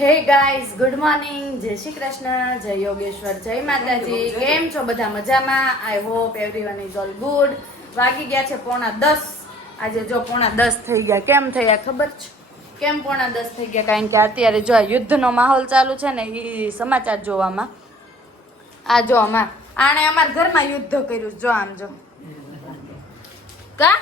Hey guys good morning જય શ્રી કૃષ્ણ જય યોગેશ્વર જય માતાજી. કેમ છો બધા મજામાં? I hope everyone is all good વાગી ગયા છે પોણા દસ. આજે જો પોણા દસ થઈ ગયા. કેમ થયા ખબર છે? કેમ પોણા દસ થઈ ગયા? કારણ કે અત્યારે જો આ યુદ્ધનો માહોલ ચાલુ છે ને એ સમાચાર જોવામાં. આ જો આમાં. આણે અમારા ઘરમાં યુદ્ધ કર્યું જો આમ જો. કા?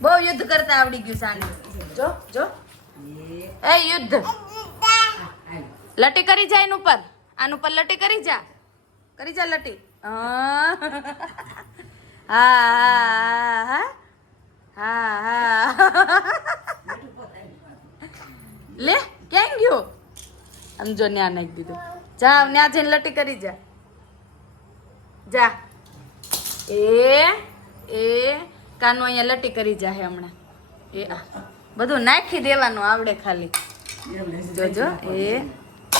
બહુ યુદ્ધ કરતા આવડી ગયું સાંજે. જો જો. એ યુદ્ધ. લટી કરી જા એનું ઉપર આનું પર લટી કરી જા. કરી જા લટી. હા હા હા લે કેમ ગયો? આમ જો ન્યા નાખી દીધું. જા ન્યા જઈને લટી કરી જા. જા. એ એ, કાનો અહીંયા લટી કરી જા હે હમણાં. એ, આ. બધું નાખી દેવાનું આવડે ખાલી. જોજો એ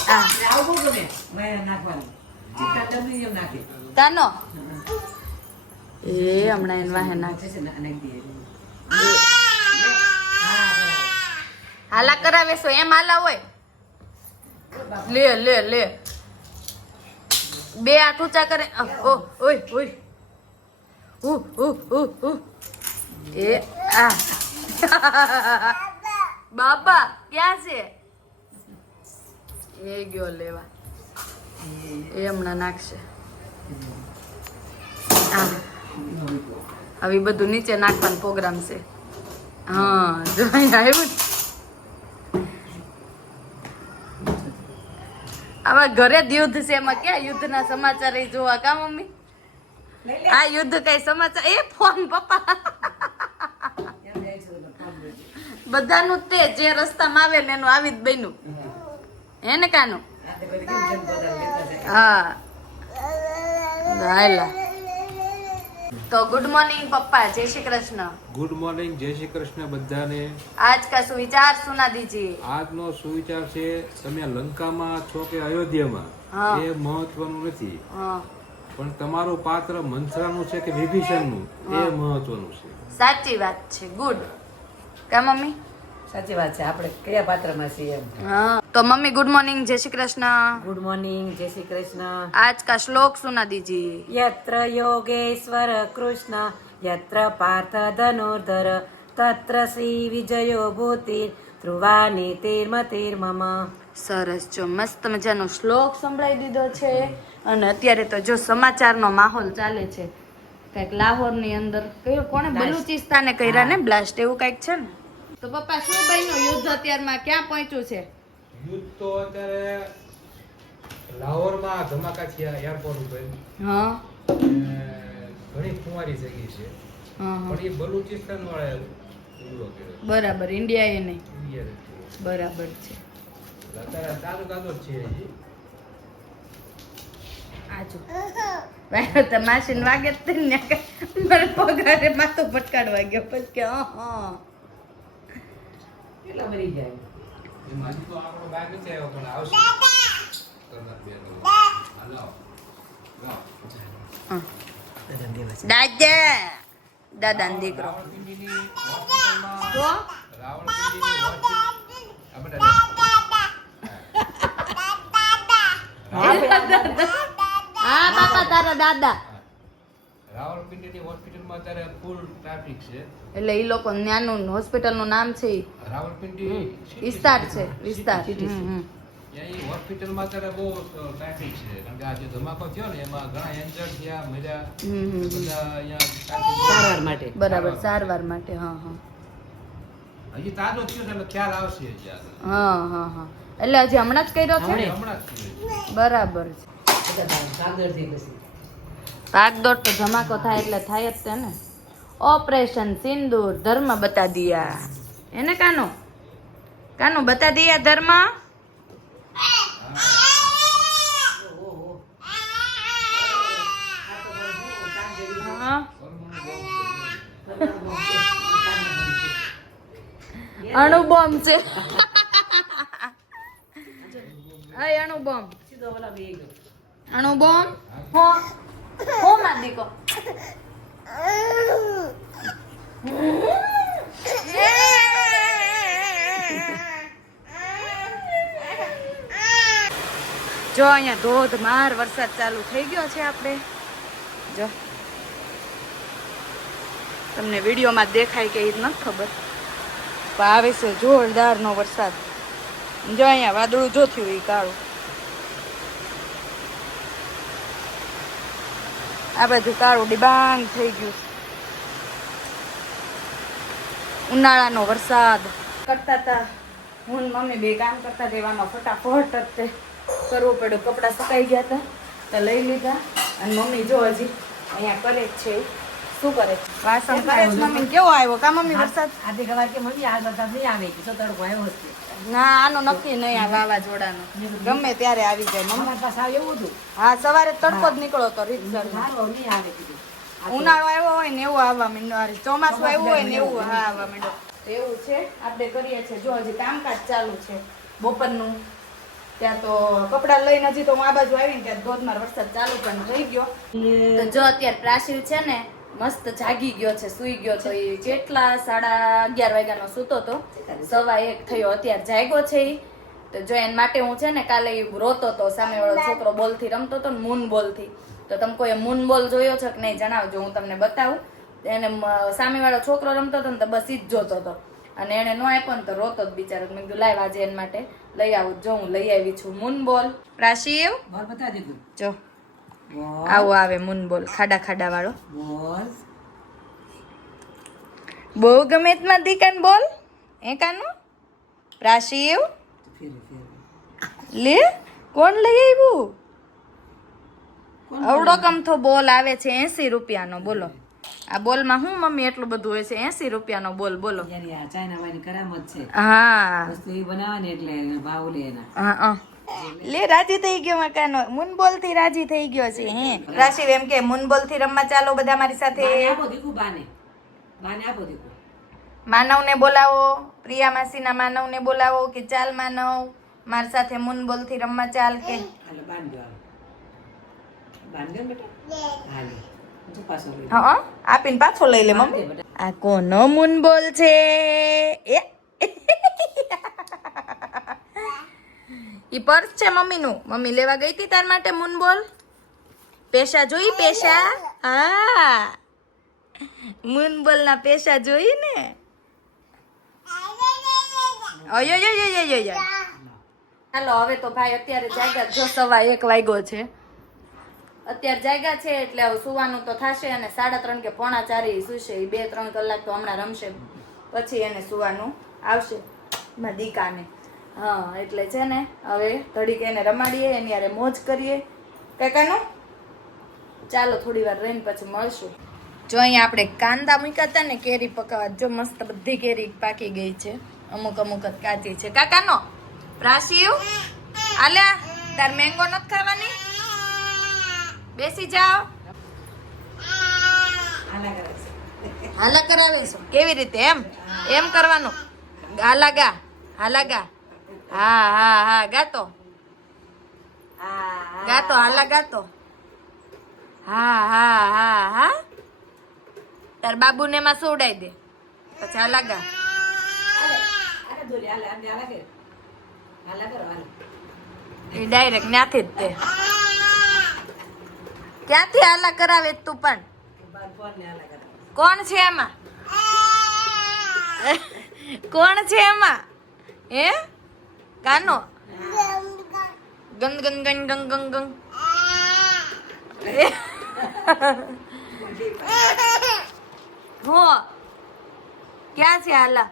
આ. કાનો એ હમણાં નાખે. હાલા કરાવે છો એમ હાલા હોય. લે લે લે. બે હાથ ઊંચા કરે. ઓ ઓય ઓય. ઉ ઉ ઉ ઉ એ આ. બાબા ક્યાં છે? એ ગયો લેવા. એ હમણાં નાખશે. આવી. હવે બધું નીચે નાખવાનો પ્રોગ્રામ છે. હા જો આવ્યું આવા ઘરે જ યુદ્ધ છે એમાં ક્યાં યુદ્ધના સમાચાર એ જોવા કા મમ્મી? આ યુદ્ધ કઈ સમાચાર? એ ફોન પપ્પા. બધાનું તે જે રસ્તામાં આવે ને એનું આવી જ બન્યું. હે ને કાનો? હા. હાલા તો ગુડ મોર્નિંગ પપ્પા. જય શ્રી કૃષ્ણ. ગુડ મોર્નિંગ જય શ્રી કૃષ્ણ બધાને. આજ કા સુવિચાર સુના દીજીએ આજનો સુવિચાર છે તમે લંકામાં છો કે અયોધ્યામાં? એ મહત્વનું નથી. પણ તમારું પાત્ર મંથરાનું છે કે વિભીષણનું એ મહત્વનું છે. સાચી વાત છે. ગુડ કા મમ્મી? સાચી વાત છે. આપણે કયા પાત્રમાં છીએ હા. તો મમ્મી ગુડ મોર્નિંગ જય શ્રી કૃષ્ણ. ગુડ મોર્નિંગ જય શ્રી કૃષ્ણ. આજ કા શ્લોક સુના દીજી યત્ર યોગેશ્વર કૃષ્ણ યત્ર પાર્થ ધનુર્ધર તત્ર શ્રી વિજયો ભૂતિ ધ્રુવાની તીર્મ તીર્મ સરસ. જો મસ્ત મજાનો શ્લોક સંભળાઈ દીધો છે. અને અત્યારે તો જો સમાચારનો માહોલ ચાલે છે. કાઈક લાહોરની અંદર કયો કોણે બલુચિસ્તાને કર્યા ને? બ્લાસ્ટ એવું કંઈક છે ને? તો પપ્પા શું બન્યું? યુદ્ધ અત્યારમાં ક્યાં પહોંચ્યું છે? યુદ્ધ તો અત્યારે લાહોરમાં ધમાકા થયા એરપોર્ટ ઉપર. હા. ઘણી કુંવારી જગી છે. પણ એ બલુચિસ્તાન વાળા બરાબર ઇન્ડિયા બરાબર નહીં બરાબર છે. અત્યારે ચાલુ કાદો છે આજો વાયો તો માસીને વાગે જ ને મારે પગારે માથું પટકાડવા ગયો. પછી કે હા કેટલા મરી જાય એમાં હજી તો આપણો બાગ નથી આવ્યો પણ આવશે કરનાર બે તો. હાલો. જાઓ. હા. દાદા દાદાનો દીકરો રાવળપિંડીની હોસ્પિટલમાં તો રાવળપિંડીની હોસ્પિટલ આ બેટા હા બાપા તારા દાદા રાવળપિંડીની હોસ્પિટલમાં અત્યારે ફૂલ ટ્રાફિક છે. એટલે એ લોકો ન્યાનું હોસ્પિટલનું નામ છે રાવલપિંડી વિસ્તાર છે વિસ્તાર. city છે. હમ, હમ. ત્યાં ઈ હોસ્પિટલમાં અત્યારે બહુ ટ્રાફિક છે. કારણ કે આ જે ધમાકો થયો ને એમાં ઘણા એન્જર થયા મર્યા. હમ, હમ, હમ. બધા અહીંયા સારવાર માટે. બરાબર સારવાર માટે હા હા. હજી તાજો થયો છે એટલે ખ્યાલ આવશે હજી આગળ. હા હા હા. એટલે હજી હમણાં જ કર્યો છે. બરાબર છે. કાગળથી પછી. ભાગદોડ તો ધમાકો થાય એટલે થાય જ છે ને ઓપરેશન સિંદૂર, ધર્મ બતા દિયા. એને કાનો? કાનો બતા દિયા ધર્મ? અણુબોમ છે. સીધો ઓલા અણુબોમ્બ? હો દીકો. જો અહીંયા ધોધમાર વરસાદ ચાલુ થઈ ગયો છે આપણે. જો. તમને વિડીયોમાં દેખાય કે એ જ નથી ખબર. આવે છે જોરદારનો વરસાદ. જો અહીંયા વાદળું જો થયું એ કાળું. આ બધું કાળું ડિબાંગ થઈ ગયું. ઉનાળાનો વરસાદ. કરતા હતા હું મમ્મી બે કામ કરતા રહેવામાં ફટાફટ જ કરવું પડ્યું. કપડાં સુકાઈ ગયા હતા તો લઈ લીધા. અને મમ્મી જો હજી અહીંયા કરે જ છે. શું કરે વાસણ કરે મમ્મી કેવો આવ્યો? કા મમ્મી વરસાદ? આજે ખબર કે મમ્મી આ વરસાદ નહીં આવે કે તડકો આવ્યો હશે ના આનો નક્કી નહીં આ વાવાઝોડાનો. ગમે ત્યારે આવી જાય મમ્મી. પાસે આવે એવું હતું હા સવારે તડકો જ નીકળો તો રીતસર નહીં આવે ઉનાળો આવ્યો હોય ને એવું આવવા માંડ્યો. ચોમાસું આવ્યું હોય ને એવું હા આવવા માંડ્યો. એવું છે આપણે કરીએ છીએ. જો હજી કામકાજ ચાલુ છે બપોરનું. ત્યાં તો કપડાં લઈને હજી તો હું આ બાજુ આવીને ત્યાં ધોધમાર વરસાદ ચાલુ પણ રહી ગયો. તો જો અત્યારે પ્રાશિવ છે ને મસ્ત જાગી ગયો છે સૂઈ ગયો તો એ કેટલા સાડા અગિયાર વાગ્યાનો સૂતો તો સવા એક થયો અત્યારે જાગ્યો છે એ તો જો એના માટે હું છે ને કાલે રોતો તો સામેવાળો છોકરો બોલથી રમતો તો ને મૂન બોલથી. તો તમે કોઈ મૂન બોલ જોયો છે કે નહીં જણાવજો હું તમને બતાવું. એને સામેવાળો છોકરો રમતો હતો ને તો બસ ઈ જ જોતો હતો અને એને ન આપ્યો ને તો રોતો જ બિચારો. મેં કીધું લાવ આજે એના માટે લઈ આવું જો હું લઈ આવી છું મૂન બોલ. પ્રાશિવ એવું? બતા દીધું. જો. આવું આવે મૂન બોલ ખાડા ખાડા વાળો. બહુ ગમે તેમાં દીકાન બોલ. એ કાનું? ફેર ફેર. લે કોણ લઈ આવ્યું? અવડો કમથો બોલ આવે છે એસી રૂપિયાનો બોલો. આ બોલમાં હું મમ્મી એટલું બધું હોય છે? એસી રૂપિયાનો બોલ બોલો. ચાઇના વાળી કરામત છે. હા. એ બનાવવાની એટલે ભાવ લે એના. હા. લે રાજી થઈ ગયો મકાનો. મુનબોલથી રાજી થઈ ગયો છે હે. રાશિવ એમ કે મુનબોલથી રમવા ચાલો બધા મારી સાથે. બાને આપો દીકુ બાને. બાને આપો દીકુ. માનવને બોલાવો પ્રિયા માસીના માનવને બોલાવો કે ચાલ માનવ મારી સાથે મુનબોલથી રમવા ચાલ કે. હાલો બાંધ દો બાંધ દો બેટા? હાલો. જો પાછો લઈ હા આપીને પાછો લઈ લે મમ્મી. આ કોનો મુનબોલ છે? એ ઈ પર્સ છે મમ્મીનું. મમ્મી લેવા ગઈ હતી તાર માટે મુનબોલ પેશા જોઈ, પેશા? હા. મુનબોલ ના પેશા જોઈ ને? હાલો, હવે તો ભાઈ અત્યારે જાગ્યા જો સવા એક વાગ્યો છે. અત્યારે જાગ્યા છે એટલે હવે સુવાનું તો થશે અને સાડા ત્રણ કે પોણા ચારે સુશે. એ બે, ત્રણ કલાક તો હમણાં રમશે. પછી એને સુવાનું આવશે. દીકાને. હા એટલે છે ને હવે ઘડીક એને રમાડીએ એની યારે મોજ કરીએ. કાકાનું? ચાલો થોડી વાર રહીને પછી મળશું. જો અહીંયા આપણે કાંદા મૂક્યા હતા ને કેરી પકાવવા જો મસ્ત બધી કેરી પાકી ગઈ છે. અમુક અમુક જ કાચી છે. કાકાનો? પ્રાસીવ આલ્યા તાર મેંગો નથી ખાવાની? બેસી જાઓ. હાલા કરે છે. કરાવીશું કેવી રીતે એમ? એમ કરવાનું. હાલા ગા હાલા ગા. હા હા હા ગાતો. હા ગાતો હાલા ગાતો. હા હા હા હા. તાર બાબુને એમાં સુવડાઈ દે. પછી હાલા ગા. એ ડાયરેક્ટ ન્યાથી જ તે. ક્યાંથી હાલા કરાવે તું પણ? કોણ છે એમાં? કોણ છે એમાં? હે? કાનો ગંગ ગંગ ગંગ ગંગ ગંગ ગંગ હો ક્યાં છે હાલા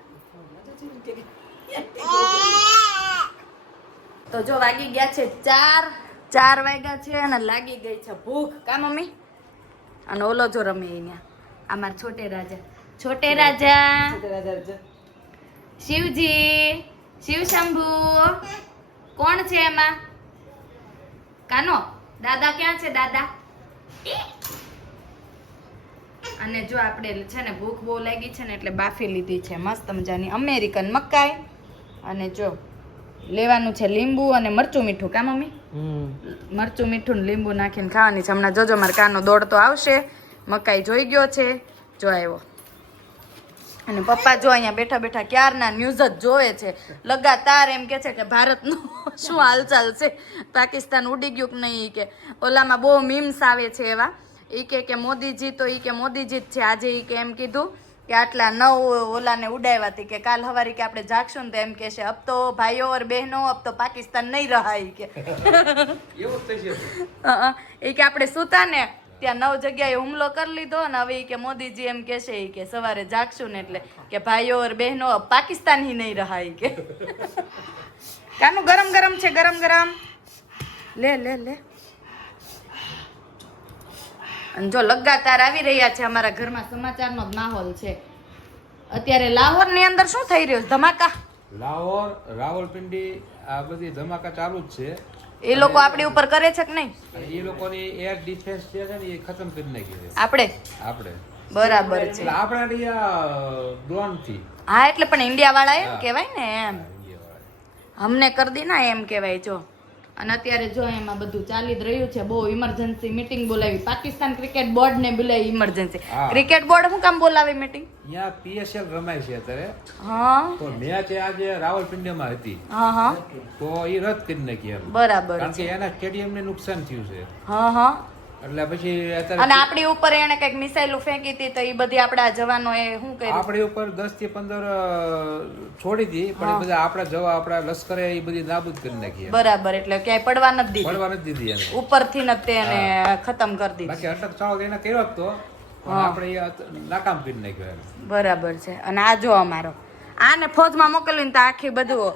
તો જો વાગી ગયા છે ચાર. ચાર વાગ્યા છે અને લાગી ગઈ છે ભૂખ. કા મમ્મી? અને ઓલો જો રમે અહીંયા આ મારા છોટે રાજા. છોટે રાજા. શિવજી. શિવ શંભુ કોણ છે એમાં? કાનો? દાદા ક્યાં છે દાદા? અને જો આપણે છે ને ભૂખ બહુ લાગી છે ને એટલે બાફી લીધી છે. મસ્ત મજાની અમેરિકન મકાઈ. અને જો લેવાનું છે લીંબુ અને મરચું મીઠું. કા મમ્મી? મરચું મીઠું ને લીંબુ નાખીને ખાવાની છે. હમણાં જોજો મારે કાનો દોડતો આવશે. મકાઈ જોઈ ગયો છે. જો આવ્યો. અને પપ્પા જો અહીંયા બેઠા બેઠા ક્યારના ન્યૂઝ જ જોવે છે. લગાતાર એમ કે છે કે ભારતનું શું હાલચાલ છે? પાકિસ્તાન ઉડી ગયું કે નહીં? કે ઓલામાં બહુ મીમ્સ આવે છે એવા. ઈ કે કે મોદીજી તો ઈ કે મોદીજી જ છે. આજે ઈ કે એમ કીધું કે આટલા નવ ઓલાને ઉડાવ્યા હતી કે કાલ હવારી કે આપણે જાગશું ને તો એમ કહેશે અબ તો ભાઈઓ ઓર બહેનો અબ તો પાકિસ્તાન નહીં રહા. એ કે. એ કે આપણે સુતા ને ત્યાં નવ જગ્યાએ હુમલો કરી લીધો ને હવે કે મોદીજી એમ કે છે કે સવારે જાગશું ને એટલે કે ભાઈઓ બહેનો પાકિસ્તાન હી નહીં રહા ઈ કે. કાનું ગરમ ગરમ છે ગરમ ગરમ. લે લે લે. અને જો લગાતાર આવી રહ્યા છે અમારા ઘરમાં સમાચારનો માહોલ છે. અત્યારે લાહોરની અંદર શું થઈ રહ્યું ધમાકા? લાહોર રાવલપિંડી આ બધી ધમાકા ચાલુ જ છે. એ લોકો આપણી ઉપર કરે છે કે નહીં? એ લોકોની એર ડિફેન્સ જે છે ને એ ખતમ કરી નાખી છે. આપણે? આપણે. બરાબર છે. આપણા ડ્રોનથી. હા એટલે પણ ઇન્ડિયા વાળા એમ. કહેવાય ને એમ. અમને કરી દી ના એમ કહેવાય જો. અને અત્યારે જો એમાં બધું ચાલી જ રહ્યું છે બહુ ઇમરજન્સી મીટિંગ બોલાવી. પાકિસ્તાન ક્રિકેટ બોર્ડ ને બોલાવી ઇમરજન્સી ક્રિકેટ બોર્ડ શું કામ બોલાવી મીટિંગ અહીંયા પીએસએલ રમાય છે અત્યારે. હા. તો મેચ આજે રાવલપિંડીમાં હતી. હા હા. તો એ રદ કરી નાખી બરાબર કારણ કે એના સ્ટેડિયમને નુકસાન થયું છે. હા હા. એટલે પછી અને આપણી ઉપર એને કંઈક મિસાઈલો ફેંકી હતી તો એ બધી આપણા જવાનો એ શું કર્યું આપણી ઉપર દસથી પંદર છોડી હતી પણ એ બધા આપણા જવા આપણા લશ્કરે એ બધી નાબૂદ કરી નાખી. બરાબર એટલે ક્યાંય પડવા નથી દીધી. પડવા નથી દીધી એને. ઉપરથી જ તેને ખતમ કરી દીધી. બાકી અટક ચાવ એને કર્યો જ તો આપણે નાકામ કરી નાખ્યો બરાબર છે. અને આ જો અમારો. આને ફોજમાં મોકલીને તો આખી બધું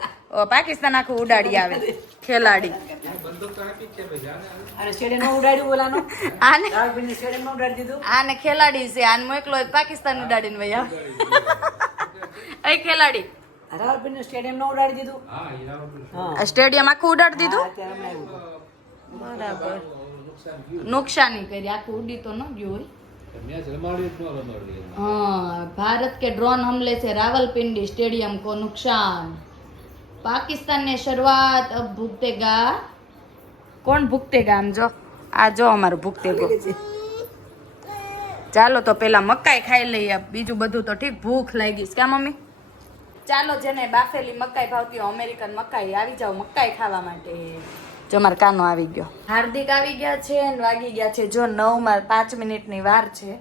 પાકિસ્તાન આખું ઉડાડી આવે. ખેલાડી. આને ખેલાડી સ્ટેડિયમ આખું ઉડાડી દીધું? બરાબર. નુકસાની કરી આખું ઉડી તો ન ગયું હોય. ભારત કે ડ્રોન હમલે છે રાવલપિંડી સ્ટેડિયમ કો નુકસાન. પાકિસ્તાન ને શરૂઆત અબ ભુગતેગા કોણ ભૂખતે ગામ જો? આ જો અમારું ભૂખતે ગો. ચાલો તો પેલા મકાઈ ખાઈ લઈએ. બીજું બધું તો ઠીક, ભૂખ લાગી ક્યાં મમ્મી? ચાલો જેને બાફેલી મકાઈ ભાવતી હોય, અમેરિકન મકાઈ, આવી જાઓ મકાઈ ખાવા માટે. જો મારે કાનો આવી ગયો. હાર્દિક આવી ગયા છે અને વાગી ગયા છે. જો નવમાં પાંચ મિનિટની વાર છે.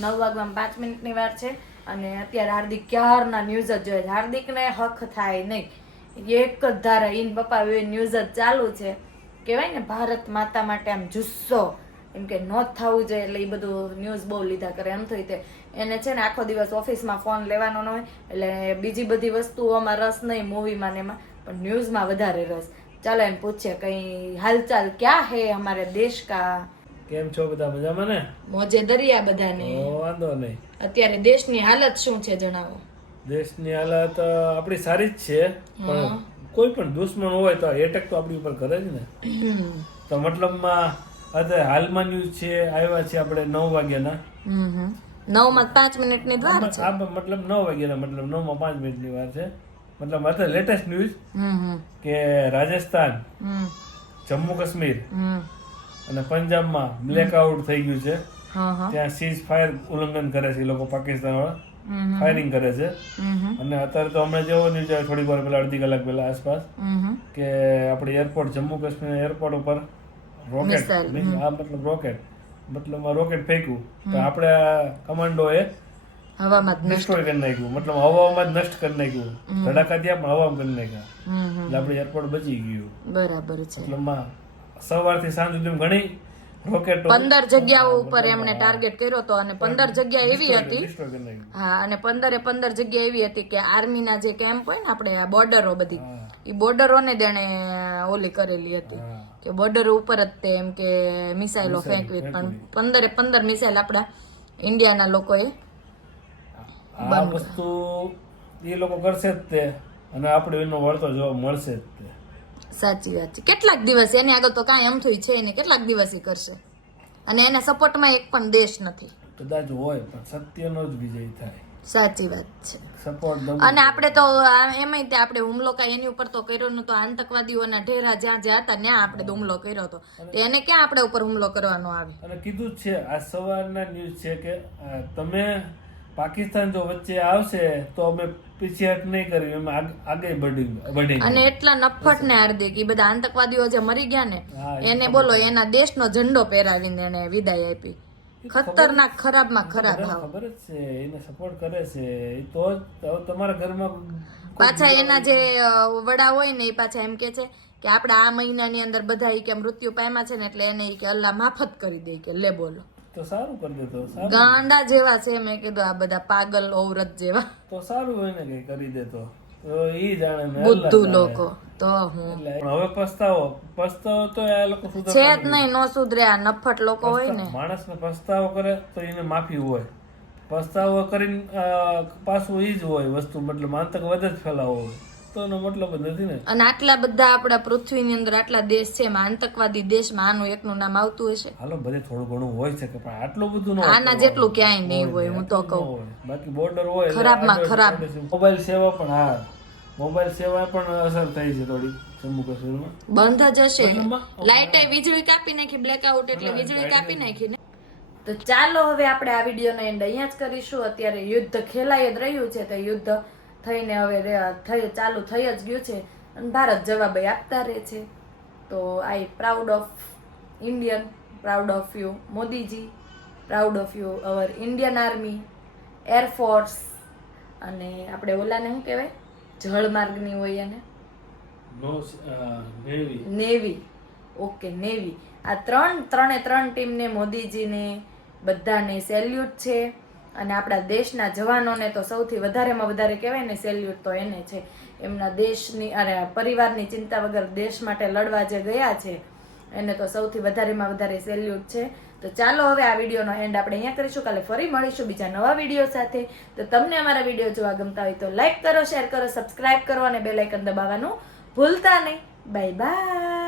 નવ વાગવામાં પાંચ મિનિટની વાર છે. અને અત્યારે હાર્દિક ક્યારના ન્યૂઝ જ જોઈએ હાર્દિકને હક થાય નહીં. એક જ ધારા ઇન પપ્પા ન્યૂઝ જ ચાલુ છે. કહેવાય ને ભારત માતા માટે આમ જુસ્સો એમ કે ન થવું જોઈએ એટલે એ બધું ન્યૂઝ બહુ લીધા કરે. એમ થઈ તે. એને છે ને આખો દિવસ ઓફિસમાં ફોન લેવાનો ન હોય એટલે બીજી બધી વસ્તુઓમાં રસ નહીં મૂવીમાં ને એમાં પણ ન્યૂઝમાં વધારે રસ. ચાલો એમ પૂછીએ કઈ હાલચાલ ક્યાં હે અમારે દેશ કા? કેમ છો બધા મજામાં ને? મોજે દરિયા બધાને. વાંધો નહીં. અત્યારે દેશની હાલત શું છે જણાવો. દેશની હાલત આપણી સારી જ છે પણ કોઈ પણ દુશ્મન હોય તો એટેક તો આપણી ઉપર કરે જ ને. તો મતલબમાં અત્યારે હાલમાં ન્યૂઝ છે આવ્યા છે આપણે નવ વાગ્યાના. નવમાં પાંચ મિનિટની દ્વાર છે. મતલબ નવ વાગ્યાના મતલબ મિનિટ પાંચ મિનિટની વાર છે. મતલબ અત્યારે લેટેસ્ટ ન્યૂઝ કે રાજસ્થાન જમ્મુ કાશ્મીર અને પંજાબમાં બ્લેકઆઉટ થઈ ગયું છે. ત્યાં સીઝ ફાયર ઉલ્લંઘન કરે છે એ લોકો પાકિસ્તાન વાળા ફાયરિંગ કરે છે. અને અત્યારે તો હમણાં જેવો ન્યૂઝ આવે થોડીક વાર પહેલા અડધી કલાક પહેલા આસપાસ કે આપણે એરપોર્ટ જમ્મુ કાશ્મીર એરપોર્ટ ઉપર રોકેટ આ મતલબ રોકેટ મતલબ રોકેટ ફેંક્યું. તો આપણે કમાન્ડોએ હવામાં ડિસ્ટ્રોય કરી નાખ્યું. મતલબ હવામાં જ નષ્ટ કરી નાખ્યું. ધડાકા ત્યાં પણ હવામાં કરી નાખ્યા. એટલે આપણે એરપોર્ટ બચી ગયું. બરાબર છે. મતલબમાં સવારથી સાંજ સુધી ઘણી પંદર જગ્યાઓ ઉપર એમણે ટાર્ગેટ કર્યો હતો અને પંદર જગ્યા એવી હતી. હા અને પંદરે પંદર જગ્યા એવી હતી કે આર્મીના જે કેમ્પ હોય ને આપણે આ બોર્ડરો બધી એ બોર્ડરોને તેણે ઓલી કરેલી હતી. કે બોર્ડર ઉપર જ તે એમ કે મિસાઇલો ફેંકવી. પણ પંદરે પંદર મિસાઇલ આપણા ઇન્ડિયાના લોકોએ આ વસ્તુ એ લોકો કરશે જ તે. અને આપણે એનો વળતો જોવા મળશે જ તે. સાચી વાત છે. કેટલાક દિવસ એની આગળ તો કાંઈ અમથું છે એને કેટલાક દિવસ એ કરશે. અને એના સપોર્ટમાં એક પણ દેશ નથી. કદાચ હોય પણ સત્યનો જ વિજય થાય. સાચી વાત છે. સપોર્ટ અને આપણે તો એમાંય તે આપણે હુમલો કાંઈ એની ઉપર તો કર્યો નતો આતંકવાદીઓના ઢેરા જ્યાં જ્યાં હતા ત્યાં આપણે તો હુમલો કર્યો હતો. તો એને ક્યાં આપણે ઉપર હુમલો કરવાનો આવે? અને કીધું છે આ સવારના ન્યૂઝ છે કે તમે પાકિસ્તાન જો વચ્ચે આવશે તો અમે પીછેહટ નહીં કરી અમે આગ- આગળ બઢી બઢી અને એટલા નફટ ને હાર્દિક એ બધા આતંકવાદીઓ જે મરી ગયા ને એને બોલો એના દેશનો ઝંડો પહેરાવીને એને વિદાય આપી. ખતરનાક ખરાબમાં ખરાબ ખબર જ છે એને સપોર્ટ કરે છે. એ તો તમારા ઘરમાં પાછા એના જે વડા હોય ને એ પાછા એમ કે છે કે આપણે આ મહિનાની અંદર બધા એ કે મૃત્યુ પામ્યા છે ને એટલે એને એ કે અલ્લાહ માફત કરી દે કે લે બોલો. તો સારું કરી દેતો ગાંડા જેવા છે મેં કીધું આ બધા પાગલ ઔરત જેવા. તો સારું હોય ને કઈ કરી દેતો તો. ઈ જાણે બુદ્ધુ લોકો તો હું. હવે પસ્તાવો પસ્તાવો તો આ લોકો છે જ નહીં નો સુધરે આ નફટ લોકો હોય ને. માણસને પસ્તાવો કરે તો એને માફી હોય. પસ્તાવો કરીને પાછું ઈ જ હોય વસ્તુ મતલબ આતંકવાદ જ ફેલાવો હોય. તો એનો મતલબ જ નથી ને? અને આટલા બધા આપણા પૃથ્વીની અંદર આટલા દેશ છે એમાં આતંકવાદી દેશમાં આનું એકનું નામ આવતું હશે? હાલો બધે થોડું ઘણું હોય છે કે પણ આટલું બધું ન આના જેટલું ક્યાંય નહીં હોય હું તો કહું. બાકી બોર્ડર હોય ખરાબમાં ખરાબ. મોબાઈલ સેવા પણ હા મોબાઈલ સેવા પણ અસર થઈ છે થોડી જમ્મુ કાશ્મીરમાં. બંધ જ હશે? લાઈટ વીજળી કાપી નાખી બ્લેકઆઉટ એટલે વીજળી કાપી નાખી ને તો ચાલો હવે આપણે આ વિડીયોનો એન્ડ અહીંયા જ કરીશું. અત્યારે યુદ્ધ ખેલાઈ જ રહ્યું છે તો યુદ્ધ થઈને હવે થઈ ચાલુ થઈ જ ગયું છે અને ભારત જવાબ આપતા રહે છે. તો I proud of Indian proud of you Modiji proud of you our Indian army air force અને આપણે ઓલાને શું કહેવાય? જળમાર્ગની હોય એને. નેવી. નેવી. Okay navy. આ ત્રણ ત્રણે ત્રણ ટીમને મોદીજીને બધાને સેલ્યુટ છે. અને આપણા દેશના જવાનોને તો સૌથી વધારેમાં વધારે કહેવાય ને સેલ્યુટ તો એને છે. એમના દેશની, અને પરિવારની ચિંતા વગર દેશ માટે લડવા જે ગયા છે, એને તો સૌથી વધારેમાં વધારે સેલ્યુટ છે. તો ચાલો હવે આ વિડીયોનો એન્ડ આપણે અહીંયા કરીશું. કાલે ફરી મળીશું બીજા નવા વીડિયો સાથે. તો તમને અમારા વીડિયો જોવા ગમતા હોય તો લાઇક કરો શેર કરો સબસ્ક્રાઇબ કરો અને બેલાઇકન દબાવવાનું ભૂલતા નહીં. Bye bye